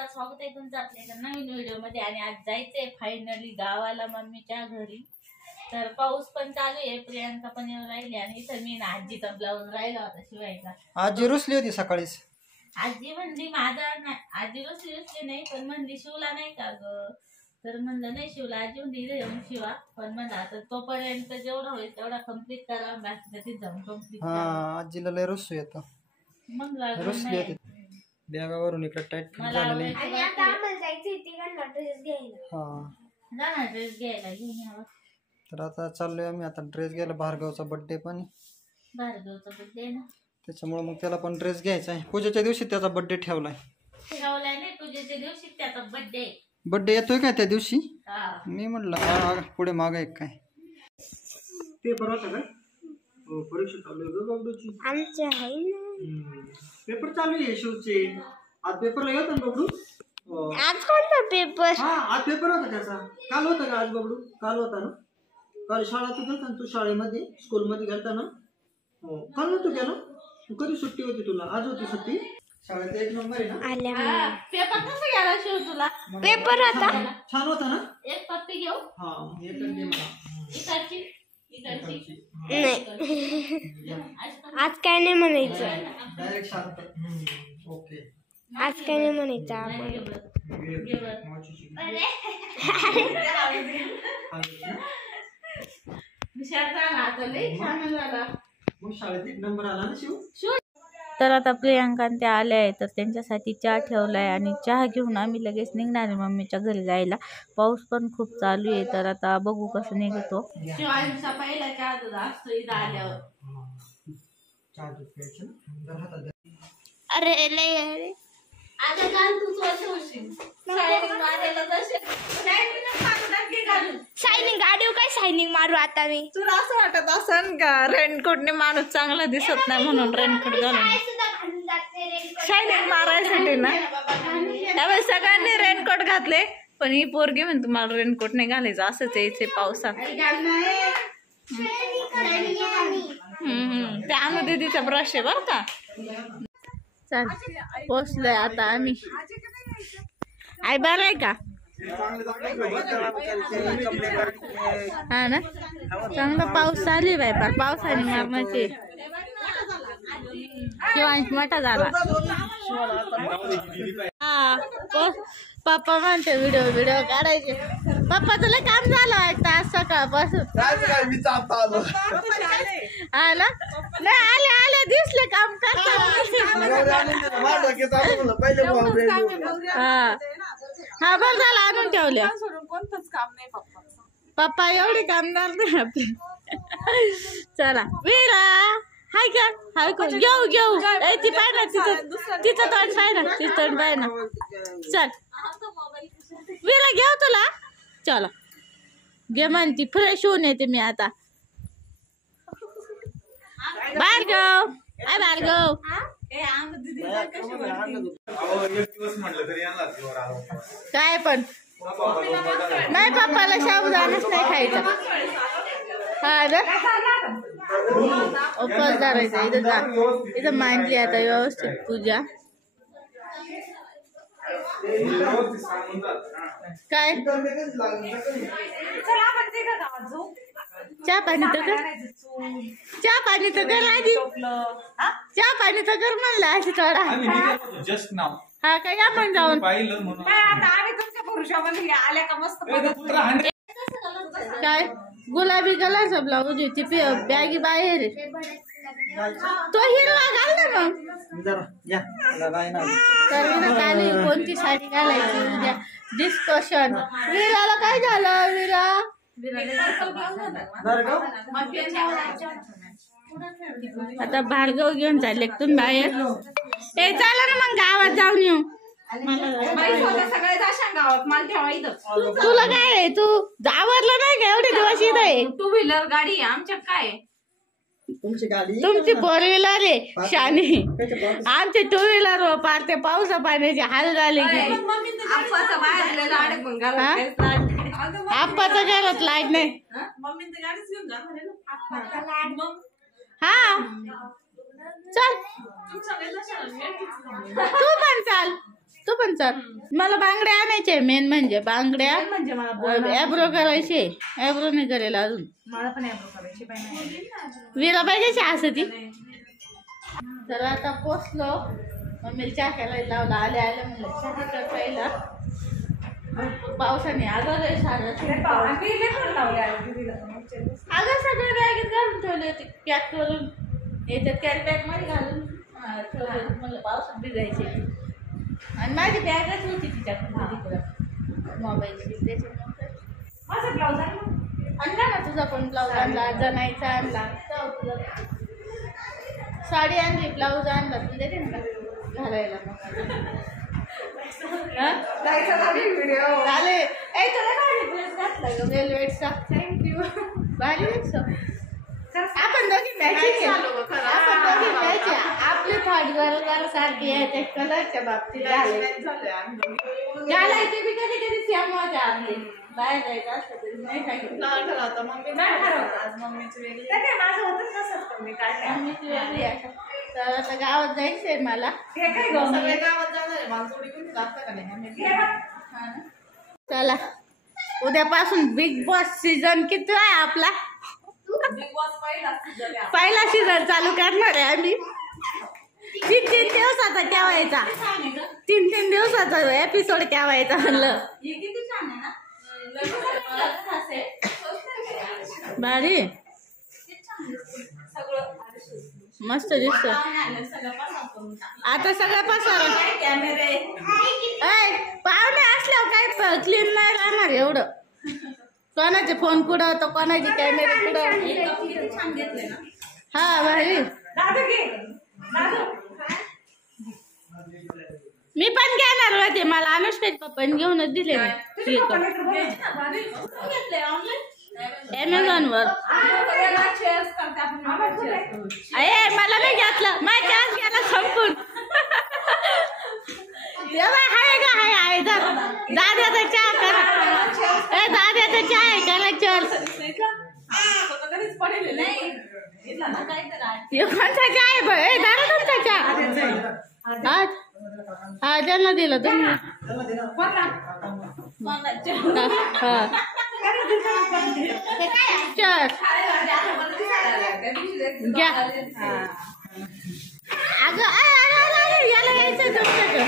नमस्कार, स्वागत आहे तुमचं आपल्या एका नवीन व्हिडिओ मध्ये। आणि आज जायचंय फायनली गावाला मम्मीच्या घरी। तर पाऊस पण चालू आहे, प्रियांका पण येऊन राहिली आणि इथं मी आजीचा ब्लाऊज राहिला होता शिवायचा। आजी रुसली होती सकाळीच। आजी म्हणली माझा नाही, आजी रुसली नाही पण म्हणली शिवला नाही का ग, तर म्हणलं नाही शिवला। आजी म्हणली इथे येऊन शिवा, पण म्हणलं आता तोपर्यंत जेवढा होईल तेवढा कम्प्लीट करा, बाकी तिथे जाऊन कम्प्लीट करा। आजीला लय रुसू येतं, मग रुसली होती बॅगावरून इकडे टाईट फिट झालेली। आणि आता आम्हाला जायचं तिघांना ड्रेस घ्यायला। ना ड्रेस घ्यायला घेऊन यावं। तर आता चाललोय आम्ही, आता ड्रेस घ्यायला। भार्गवचा बर्थडे पण, भार्गवचा बर्थडे ना, त्याच्यामुळे मग त्याला पण ड्रेस घ्यायचा आहे। पूजेच्या दिवशी त्याचा बर्थडे ठेवलाय नाही, पूजेच्या दिवशी त्याचा बर्थडे येतोय काय त्या दिवशी? मी म्हटलं पुढे माग एक काय पेपर होता काय? हो, परीक्षा चालू आहे बबडूची आमची आहे ना, पेपर चालू आहे शिवचे। आज पेपरला गेलता ना बबडू? आज कोणता पेपर? आज पेपर होता त्याचा। काल होता का आज बबडू? काल होता ना। काल शाळा तू गेलता ना, तू शाळेमध्ये स्कूल मध्ये गेलता ना? हो, काल नव्हतं गेला? कधी सुट्टी होती तुला? आज होती सुट्टी शाळेत। एक नंबर आहे ना पेपर कसा गेला शिव तुला? पेपर होता छान होता ना। एक पप्पी घेऊ? एक दे मला। इकडची आज काय नाही म्हणायचं, डायरेक्ट शांत। ओके, आज काय नाही म्हणायचं आपण। मग शाळेत एक नंबर आला ना शिव। तर आता प्रियांका ते आले आहे, तर त्यांच्यासाठी चहा ठेवलाय आणि चहा घेऊन आम्ही लगेच निघणार आहे मम्मीच्या घरी जायला। पाऊस पण खूप चालू आहे, तर आता बघू कसं निघतो। शिवांचा पहिला चहा असतो इथं आल्यावर। अरे लय आता काल तूच होशील शायनिंग गाडीवर काय शायनिंग मारू आता मी? तुला असं वाटत असन का रेनकोटने माणूस चांगला दिसत नाही म्हणून रेनकोट घालून? शायनिंग मारायसाठी ना, त्यामुळे सगळ्यांनी रेनकोट घातले, पण ही पोरगी म्हणते तुम्हाला रेनकोट नाही घालायचं, असंच यायचे पावसात। त्या अनु दीदीचा ब्रश आहे बरं का। चल पोचलोय आता आम्ही। आई बरं आहे का? हा ना, चांगला पाऊस चालू आहे बाय, पण पावसाने मारण्याची शिवांश मोठा झाला। पप्पा म्हणते व्हिडिओ काढायचे। पप्पा तुला काम झालं वाटतं आज सकाळपासून? हा ना, नाही आले दिसले काम करतात। हा बरं झालं आणून ठेवले। कोणतंच काम नाही पप्पा एवढे कामदार नाही आपले। चला वीरा हाय का? हाय का? घेऊ ती पाय ना, तिचं तोंड पाय ना, तिचं तोंड पाय ना। चल वीरा घेऊ तुला, चला घे म्हणती। फ्रेश होऊन येते मी आता। भार्गव भार्गव काय पण नाही, पप्पाला साबुदाणाच नाही खायचा। हा ना, उपवास धरायचा। इथं मांडली आता व्यवस्थित पूजा। काय चहा पाणी तर कर, चहा पाणी तर कर आधी, चहा पाणी तर कर म्हणलं अशी थोडा। हा काय आपण जाऊन काय गुलाबी कलरचा ब्लाऊज होती, बॅगी बाहेर तो हिरवा घाल ना मग। तर कोणती साडी घालायची उद्या डिस्कशन। विराला काय झालं? विरा आता भार्गव घेऊन चालले तुम्ही बाहेर। ए चला ना मग गावात जाऊन येऊ। तुला काय आहे, तू आवरलं नाही का एवढे दिवस? इथं आहे टू व्हीलर गाडी आमच्या काय तुमची फोर व्हीलर आहे शानी, आमचे टू व्हीलर व पार ते पावसा पाण्याचे हाल झाले की। आप्पाच्या घरात लाईट नाही। हा चल तू पण चाल, तू पण चल. मला बांगड्या आणायचे मेन म्हणजे बांगड्या म्हणजे मला ॲब्रो करायचे. ॲब्रो नाही करेल अजून. मला पण ॲब्रो करायची पाहिजे. विरा पाहिजे असं ती. तर आता पोचलो. मम्मीला चहा करायला लावला. आल्या आल्या म्हणलं चहा कर पहिला. पावसाने अगं लय सारं अगं सगळे बॅगेत घालून ठेवले होते पॅक करून. याच्यात कॅरी बॅग मध्ये घालून ठेवले. म्हणलं पावसात भिजायचे. आणि माझी बॅगच होती तिच्याकडे तिकडं मोबाईलची. त्याच्यामुळे ब्लाउज आणला ना तुझा पण ब्लाऊज आणला. जनाईचा आणला. तुझा साडी आणली ब्लाऊज आणला. तुला दे ना घालायला. चाले ए तुला भारी ड्रेस घातला ग वेलवेटचा. थँक्यू. भारी दिसतो. आपण दोघी मॅचिंग आपण दोघी मॅचिंग. आपली थर्ड गर्ल सारखी आहे त्या कलरच्या बाबतीत घालायचे बी कधी कधी सेम होते आपले. बाहेर जायचं असतं तरी नाही सांगितलं. मम्मी काय ठरवलं आज मम्मीची वेगळी. काय माझं होतच नसत मी काय मम्मीची वेगळी आहे. तर आता गावात जायचंय मला. सगळे गावात जाणार आहे. मला थोडी कोणी लागतं का नाही. चला उद्यापासून बिग बॉस सीझन किती आहे आपला. बिग बॉस पहिला सीझन चालू करणार आहे आम्ही. 3 दिवसाचा ठेवायचा. 3 दिवसाचा एपिसोड ठेवायचा म्हणलं. भारी मस्त दिसत. आता सगळं पसार पाहुणे असल्यावर काय क्लीन नाही राहणार एवढं. कोणाचे फोन कुठं तर कोणाचे कॅमेरे कुठं. हा भारी. मी पण घेणार होते. मला अनुष्काचे पप्पाने घेऊनच दिले. अमेझॉन वर. अरे मला नाही घेतलं. माझा चहाच गेला संपून. आहे का आहे दाद्याचा चहा करा. दाद्याचा चहा आहे करा. चल कोणता चहा आहे बघ. दादा तुमचा चहा हा त्यांना दिला तुम्ही. चल घ्या. अगं याला यायचं तुमच्याकडं.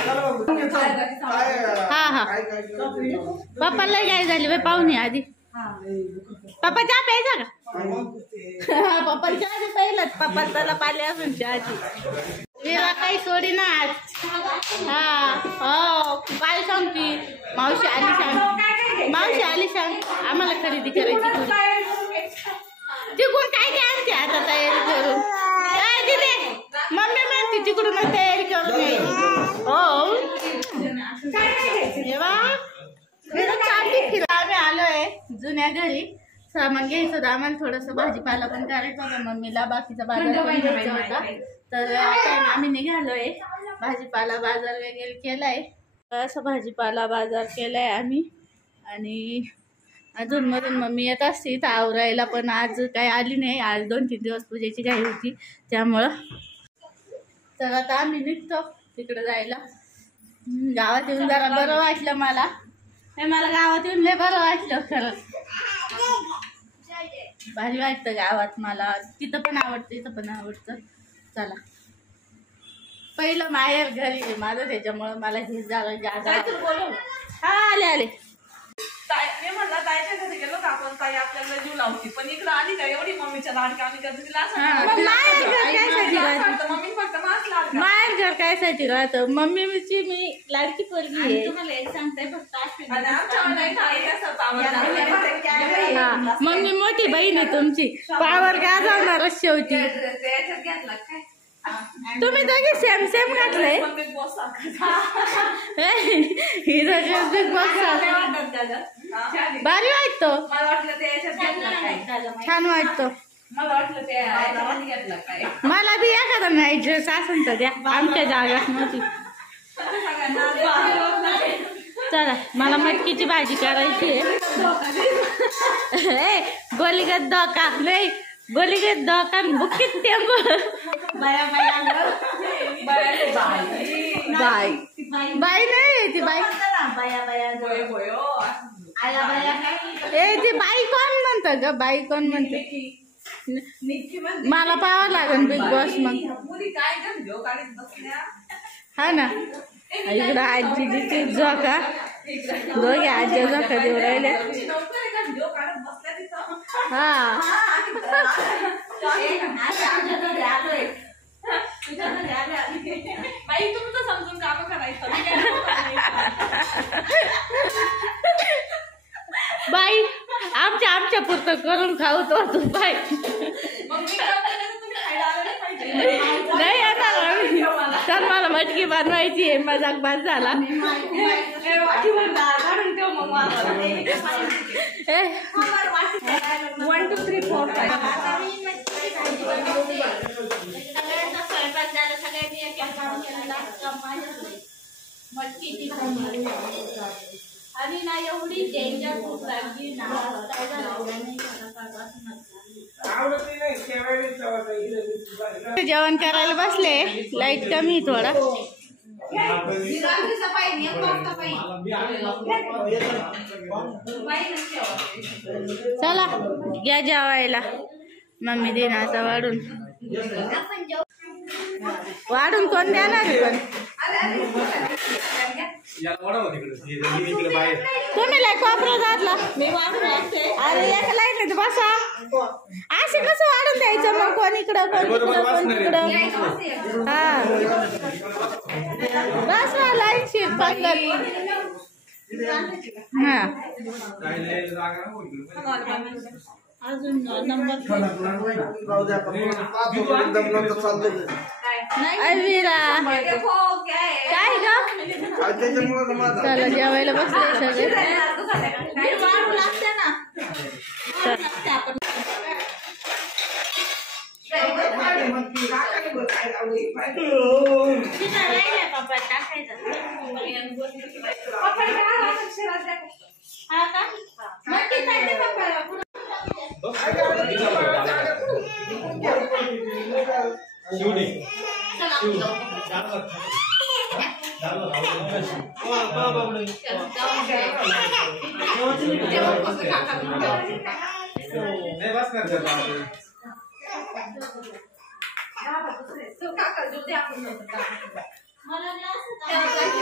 हा हा पप्पाला काय झाली बाई पाहुणे आधी. पप्पा चहा प्यायचा का. पप्पाला चहा पहिलंच. पप्पा त्याला पाले असून चहाची. विरा काही सोडी ना आज. हा हो काय सांगती. मावशी आली सांग. मावशी आली सांग. आम्हाला खरेदी करायची. तिकडून काय काय आणते आता तयारी करून. काय दिले मम्मी म्हणते तिकडून तयारी करून यायची. हो आम्ही आलोय जुन्या घरी. सामान घ्यायचं होतं आम्हाला. थोडंसं भाजीपाला पण करायचं होता मम्मीला. बाकीचा बाजार पण घ्यायचा होता. तर आता आम्ही निघालोय. भाजीपाला बाजार वगैरे केलाय. असं भाजीपाला बाजार केलाय आम्ही. आणि अधूनमधून मम्मी येत असते इथं आवरायला. पण आज काही आली नाही. आज 2-3 दिवस पूजेची घाई होती त्यामुळं. तर आता आम्ही निघतो तिकडे जायला. गावात येऊन जरा बरं वाटलं मला. मला गावात येऊन लय बरं वाटलं खरंच. भारी वाटतं गावात मला. तिथं पण आवडतं इथं पण आवडतं. चला पहिलं माहेर घरी माझं. त्याच्यामुळं मला ही जागा जागा. हा आले. मी म्हणलं ताईच्या घरी गेलो का आपण. ताई आपल्याला जीव लावती. पण इकडं आली का एवढी मम्मीच्या लाडकी आम्ही कधी तिला मम्मी फक्त माझ लाडका. माहेर घर कायसाठी राहतं. मम्मीची मी लाडकी पोरगी आहे. तुम्हाला एक सांगताय फक्त मम्मी मोठी बहीण आहे तुमची. पावर गाजवणारच शेवटी. तुम्ही दोघे सेम सेम घातलंय. बिग बॉस बिग बॉस भारी वाटतो. मला वाटलं ते छान वाटतो. मला वाटलं ते घेतलं काय. मला बी एखादा नाईट ड्रेस असेल तर द्या. आमच्या जागात नव्हती. चला मला मटकीची भाजी करायची आहे. गोलीगत धोका नाही. गोलीगत धोका बुकीत टेम्पो. बाय बाई नाही ती बाई होय, होय, हो. ए ती बाई कोण म्हणतं ग बाई कोण म्हणतं निक्की म्हणते. मला पाहावं लागेल बिग बॉस मग मुली काय गं घेऊ काढीत बसल्या. हा ना इकडं आजी तिची झोका दोघे आजी झोका देऊ राहिले तुमची नोकर आहे का? घेऊ काढत बसल्या तिथं. हा बाई तुमचं समजून काम करायचं मी काय नको करायचं. बाई आमच्या पुरतं करून खाऊ तो तू बाई मग मी काय करायचं? तुम्ही खायला आलं नाही पाहिजे. नाही येणार आम्ही. तर मला मटकी बनवायची आहे मजाक बाद झाला ए, वाटीवर डाळ काढून ठेव मग मला. ए 1 2 3 4 आणि ना एवढी डेंजर भूक लागली ना काय जेवण करायला बसले लाईट कमी थोडा चला घ्या जेवायला मम्मी देईन असं वाढून कोण देणार पण तुम्ही लाईट वापरा घातला अरे एका लाईट बसा असे कसं वाढून द्यायचं मग कोण इकडं कोण इकडं हा बस ना लाईट शीट पांगल हा अजून नंबर अल्विरा काय ग चला जेवायला बसले सगळे लागते ना मला